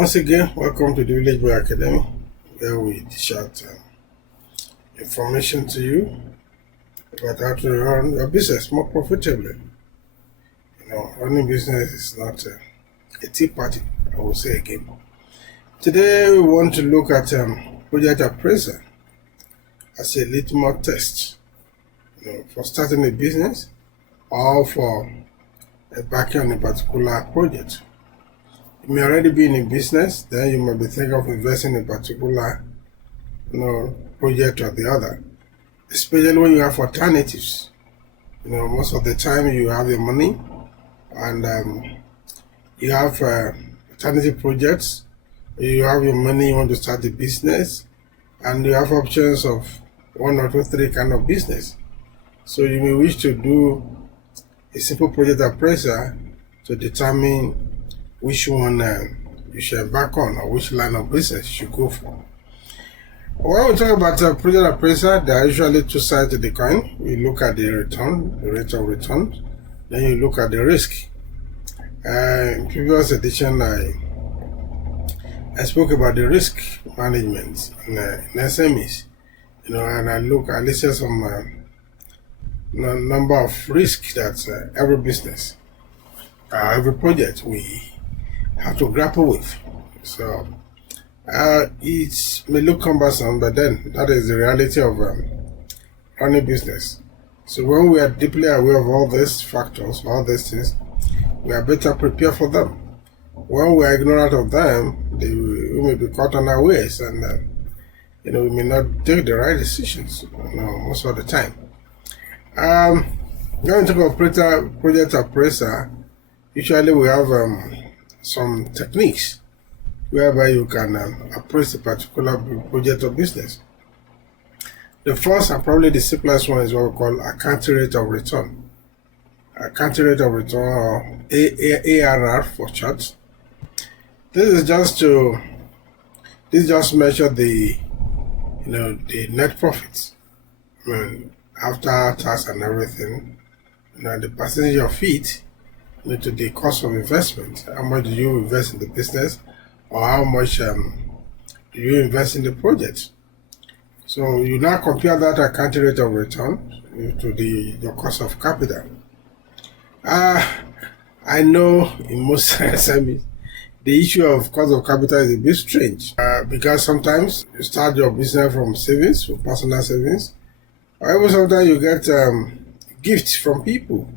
Once again, welcome to the Village Boy Academy, where we dish out information to you about how to run your business more profitably. Running business is not a tea party, I will say again. Today, we want to look at project appraisal as a litmus test, for starting a business or for backing on a particular project. You may already be in a business, then you might be thinking of investing in a particular project or the other, especially when you have alternatives. Most of the time you have your money and you have alternative projects, you have your money, you want to start a business, and you have options of 1 or 2, 3 kind of business. So you may wish to do a simple project appraisal to determine which one you should embark on or which line of business you should go for. When we talk about project appraisal, there are usually 2 sides to the coin. We look at the return, the rate of return, then you look at the risk. In previous edition, I spoke about the risk management in SMEs, and I listed some number of risks that every business, every project we have to grapple with. So it may look cumbersome, but then that is the reality of running business. So when we are deeply aware of all these factors, all these things, we are better prepared for them. When we are ignorant of them, we may be caught unawares, and we may not take the right decisions most of the time. When we talk about project appraisal, usually we have some techniques whereby you can appraise a particular project or business. The first and probably the simplest one is what we call accounting rate of return. Accounting rate of return, or ARR for short. This just measure the the net profits. After tax and everything, the percentage of it to the cost of investment. How much do you invest in the business, or how much do you invest in the project? So you now compare that accounting rate of return to your cost of capital. I know in most SMEs, the issue of cost of capital is a bit strange because sometimes you start your business from savings, from personal savings, or even sometimes you get gifts from people.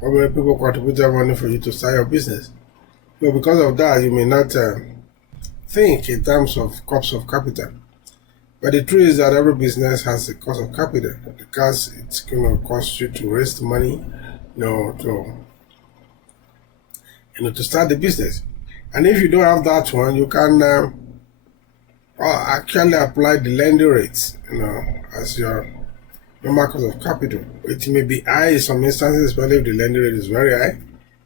Or people contribute their money for you to start your business. So because of that, you may not think in terms of cost of capital. But the truth is that every business has a cost of capital, because it's going to cost you to raise the money, to start the business. And if you don't have that one, you can actually apply the lending rates, as your normal cost of capital. It may be high in some instances, especially if the lending rate is very high.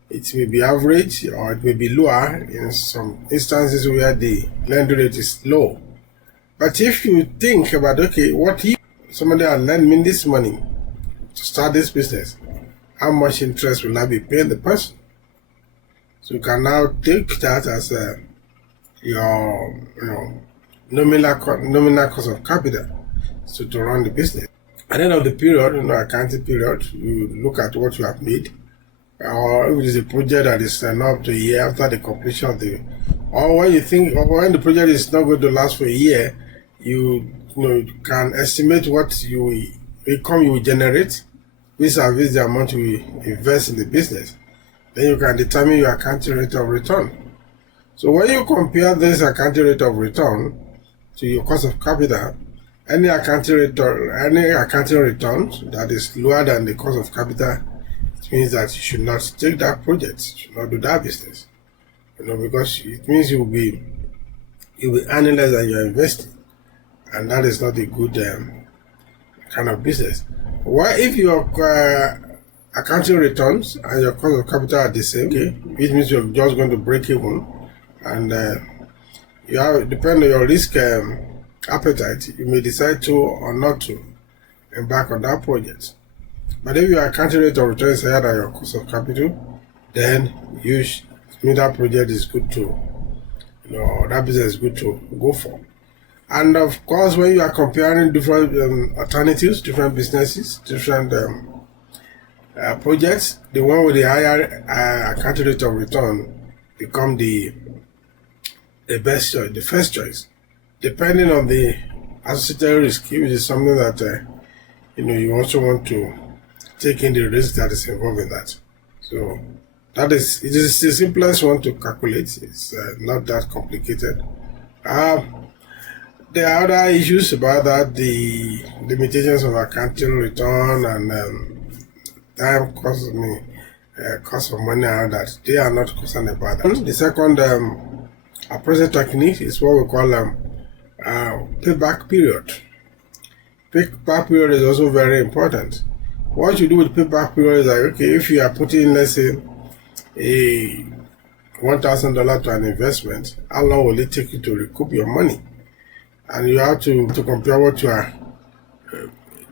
It may be average, or it may be lower in some instances where the lending rate is low. But if you think about, okay, what if somebody had lent me this money to start this business, how much interest will I be paying the person? So you can now take that as your nominal cost of capital to run the business. At the end of the period, accounting period, you look at what you have made, or if it is a project that is up to a year after the completion of or when you think, or when the project is not going to last for a year, you can estimate what income you will generate vis-a-vis the amount you invest in the business. Then you can determine your accounting rate of return. So when you compare this accounting rate of return to your cost of capital, any accounting return that is lower than the cost of capital, it means that you should not take that project, you should not do that business. Because it means you'll be earning less than you're investing, and that is not a good kind of business. What if your accounting returns and your cost of capital are the same? Okay, it means you're just going to break even, and you have, depending on your risk appetite, you may decide to or not to embark on that project. But if your accounting rate of return is higher than your cost of capital, then that project is good to that business is good to go for. And of course, when you are comparing different alternatives, different businesses, different projects, the one with the higher account rate of return become the best choice, the first choice, depending on the associated risk, which is something that you also want to take in the risk that is involved in that. So it is the simplest one to calculate. It's not that complicated. There are other issues about that, the limitations of accounting return and time cost of money and that. They are not concerned about that. The second appraisal technique is what we call payback period. Payback period is also very important. What you do with payback period is like, okay, if you are putting, let's say, a $1,000 to an investment, how long will it take you to recoup your money? And you have to compare what you are,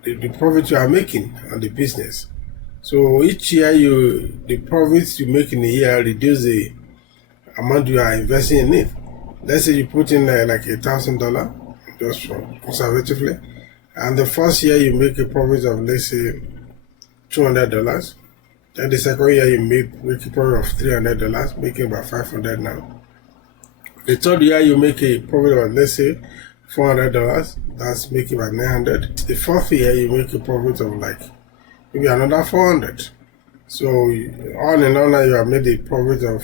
the profit you are making on the business. So each year, the profits you make in a year reduce the amount you are investing in it. Let's say you put in like $1,000, just conservatively, and the first year you make a profit of, let's say, $200. Then the second year you make a profit of $300, making about $500 now. The third year you make a profit of, let's say, $400, that's making about $900. The fourth year you make a profit of like maybe another $400. So on and on, you have made a profit of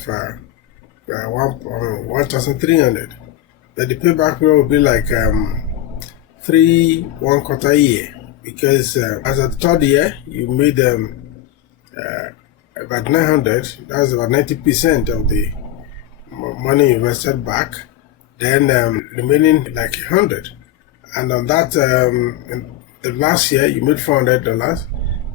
$1,300. But the payback period will be like 1/4 year, because as a third year you made about $900. That's about 90% of the money invested back. Then remaining like $100, and on that in the last year you made $400.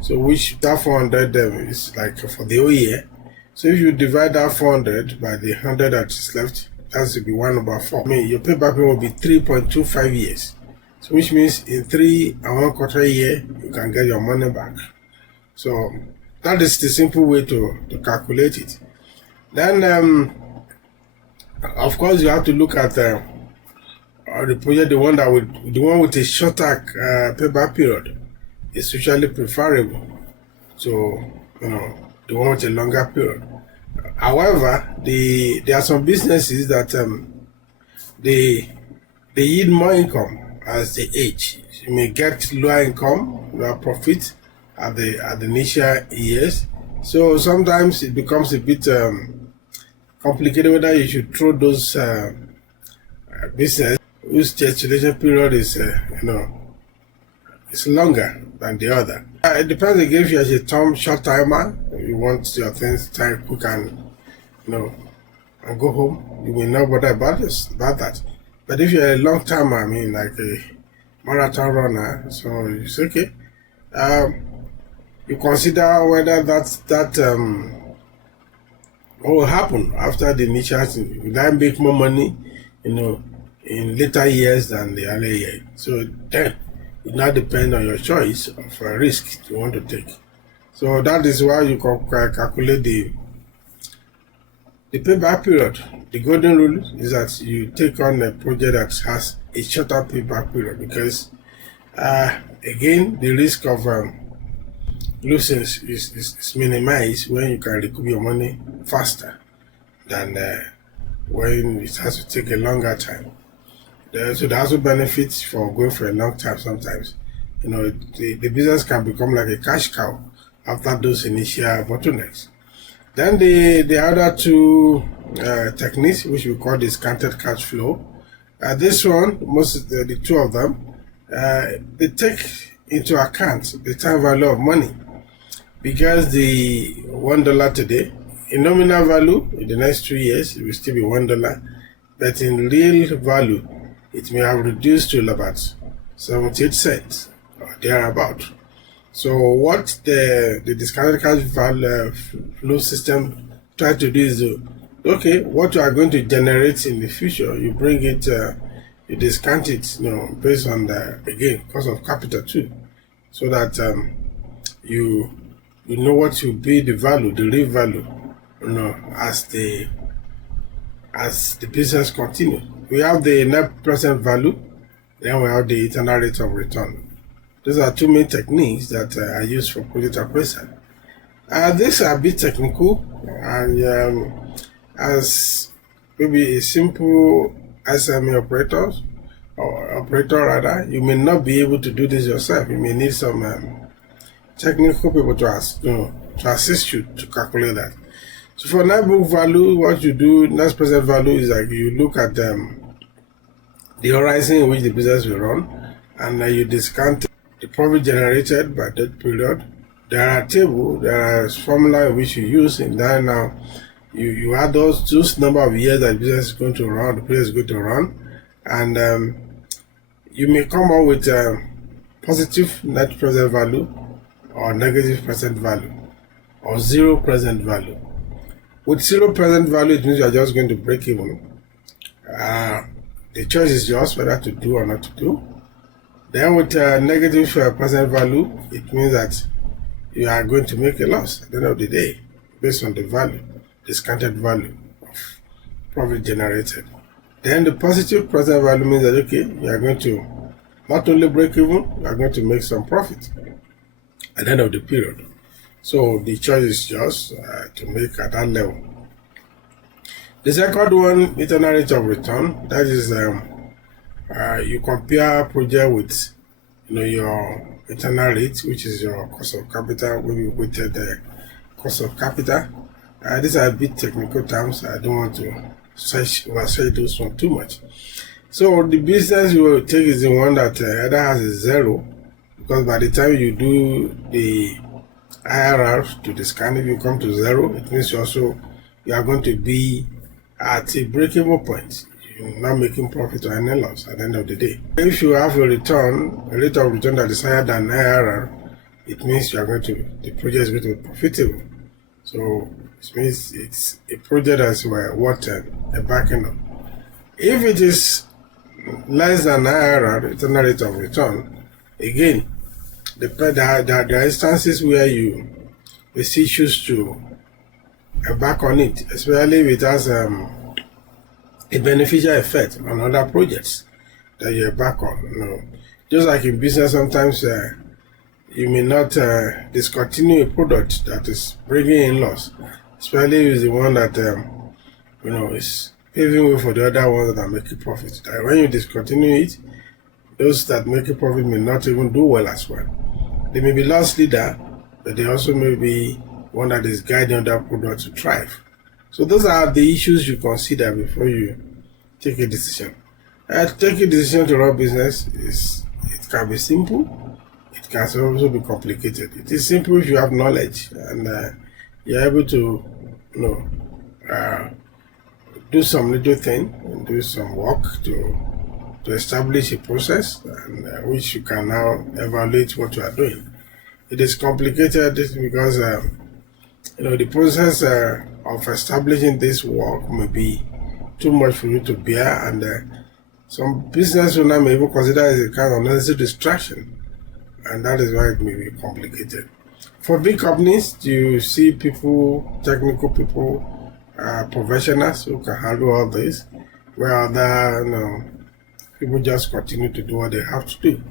So which that 400 is like for the whole year. So if you divide that 400 by the 100 that is left, that will be 1/4. I mean, your payback period will be 3.25 years. So which means in 3 1/4 year you can get your money back. So that is the simple way to calculate it. Then of course you have to look at the project, the one with a shorter payback period is usually preferable. So the one with a longer period. However, there are some businesses that they yield more income as they age. You may get lower income, lower profit at the initial years. So sometimes it becomes a bit complicated whether you should throw those business whose gestation period is is longer than the other. It depends again. If you're a short timer, you want your things time quick and and go home, you will not bother about that. But if you're a long timer, I mean like a marathon runner, so it's okay. You consider whether that what will happen after the initial thing. Will I make more money, in later years than the earlier year? So then it now depends on your choice of risk you want to take. So that is why you calculate the payback period. The golden rule is that you take on a project that has a shorter payback period, because again, the risk of losing is minimized when you can recoup your money faster than when it has to take a longer time. So there are also benefits for going for a long time sometimes. The business can become like a cash cow after those initial bottlenecks. Then the other two techniques, which we call discounted cash flow. This one, the two of them, they take into account the time value of money, because the $1 today, in nominal value, in the next 2 years, it will still be $1, but in real value, it may have reduced to about 78 cents or thereabout. So what the discounted cash flow system tries to do is, okay, what you are going to generate in the future, you bring it, you discount it, based on the, again, cost of capital too, so that you know what will be the value, the real value, as as the business continues. We have the net present value, then we have the internal rate of return. Those are two main techniques that are used for project appraisal. These are a bit technical, and as maybe a simple SME operator, you may not be able to do this yourself. You may need some technical people to assist you to calculate that. So for net book value, what you do, net present value, is like you look at the horizon in which the business will run, and you discount the profit generated by that period. There are tables, there are formula which you use, and then now you add those number of years that the business is going to run, the business is going to run, and you may come up with positive net present value, or negative present value, or zero present value. With zero present value, it means you are just going to break even. The choice is yours whether to do or not to do. Then with negative present value, it means that you are going to make a loss at the end of the day based on the value, discounted value of profit generated. Then the positive present value means that, okay, you are going to not only break even, you are going to make some profit at the end of the period. So the choice is yours to make at that level. The second one, internal rate of return, that is you compare project with your internal rate, which is your cost of capital, maybe weighted cost of capital. These are a bit technical terms. I don't want to say those one too much. So the business you will take is the one that either has a zero, because by the time you do the IRR to discount, if you come to zero, it means you are going to be at a break-even point. You're not making profit or any loss at the end of the day. If you have a rate of return that is higher than IRR, it means the project is going to be profitable. So it means it's a project that's worth a backing up. If it is less than IRR, internal rate of return, again, there are instances where you still choose to embark on it, especially if it has a beneficial effect on other projects that you embark on. Just like in business, sometimes you may not discontinue a product that is bringing in loss, especially if it's the one that is paving way for the other ones that are making profit. When you discontinue it, those that make a profit may not even do well as well. They may be loss leader, but they also may be one that is guiding that product to thrive. So those are the issues you consider before you take a decision. Taking a decision to run business it can be simple, it can also be complicated. It is simple if you have knowledge and you're able to do some little thing and do some work to establish a process and which you can now evaluate what you are doing. It is complicated because the process of establishing this work may be too much for you to bear, and some business owners may even consider it as a kind of necessary distraction, and that is why it may be complicated. For big companies, you see people, technical people, professionals who can handle all this, where other people just continue to do what they have to do.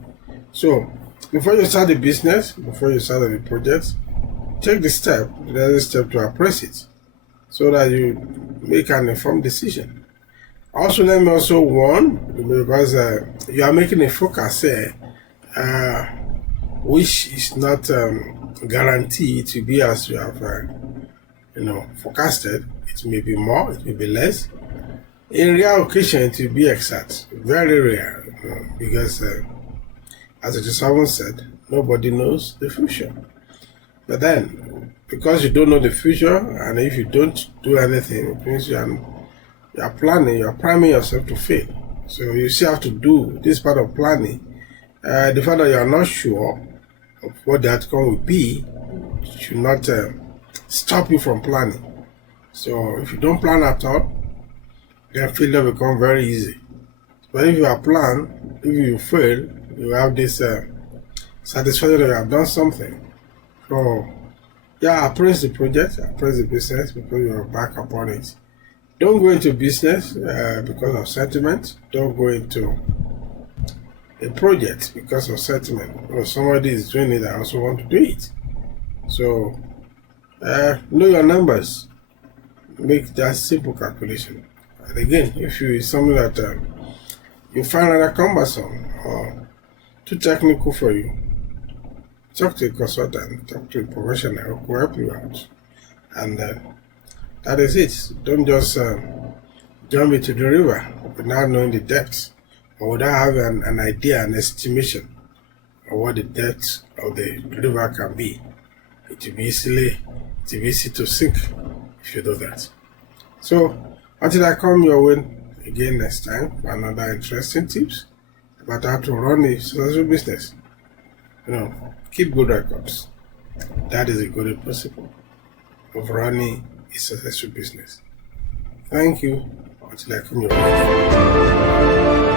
So before you start the business, before you start the project, take the necessary step to appraise it, so that you make an informed decision. Also, let me also warn, because you are making a forecast here, which is not guaranteed to be as you have forecasted. It may be more, it may be less. In rare occasion, it will be exact, very rare, because as it is often said, nobody knows the future. But then, because you don't know the future, and if you don't do anything, it means you are priming yourself to fail. So you still have to do this part of planning. The fact that you are not sure of what the outcome will be should not stop you from planning. So if you don't plan at all, then failure becomes very easy. But if you are planned, if you fail, you have this satisfaction that you have done something. So, appraise the project, appraise the business before you embark upon it. Don't go into business because of sentiment. Don't go into a project because of sentiment. Or somebody is doing it, I also want to do it. So know your numbers. Make that simple calculation. And again, if you is something that you find rather cumbersome or too technical for you, talk to a consultant, talk to a professional who will help you out. And that is it. Don't just jump into the river without knowing the depth or without having an idea, an estimation of what the depth of the river can be. It will be easy to sink if you do that. So until I come your way again next time for another interesting tips about how to run a successful business. Keep good records. That is a good principle of running a successful business. Thank you. Until I come your way again.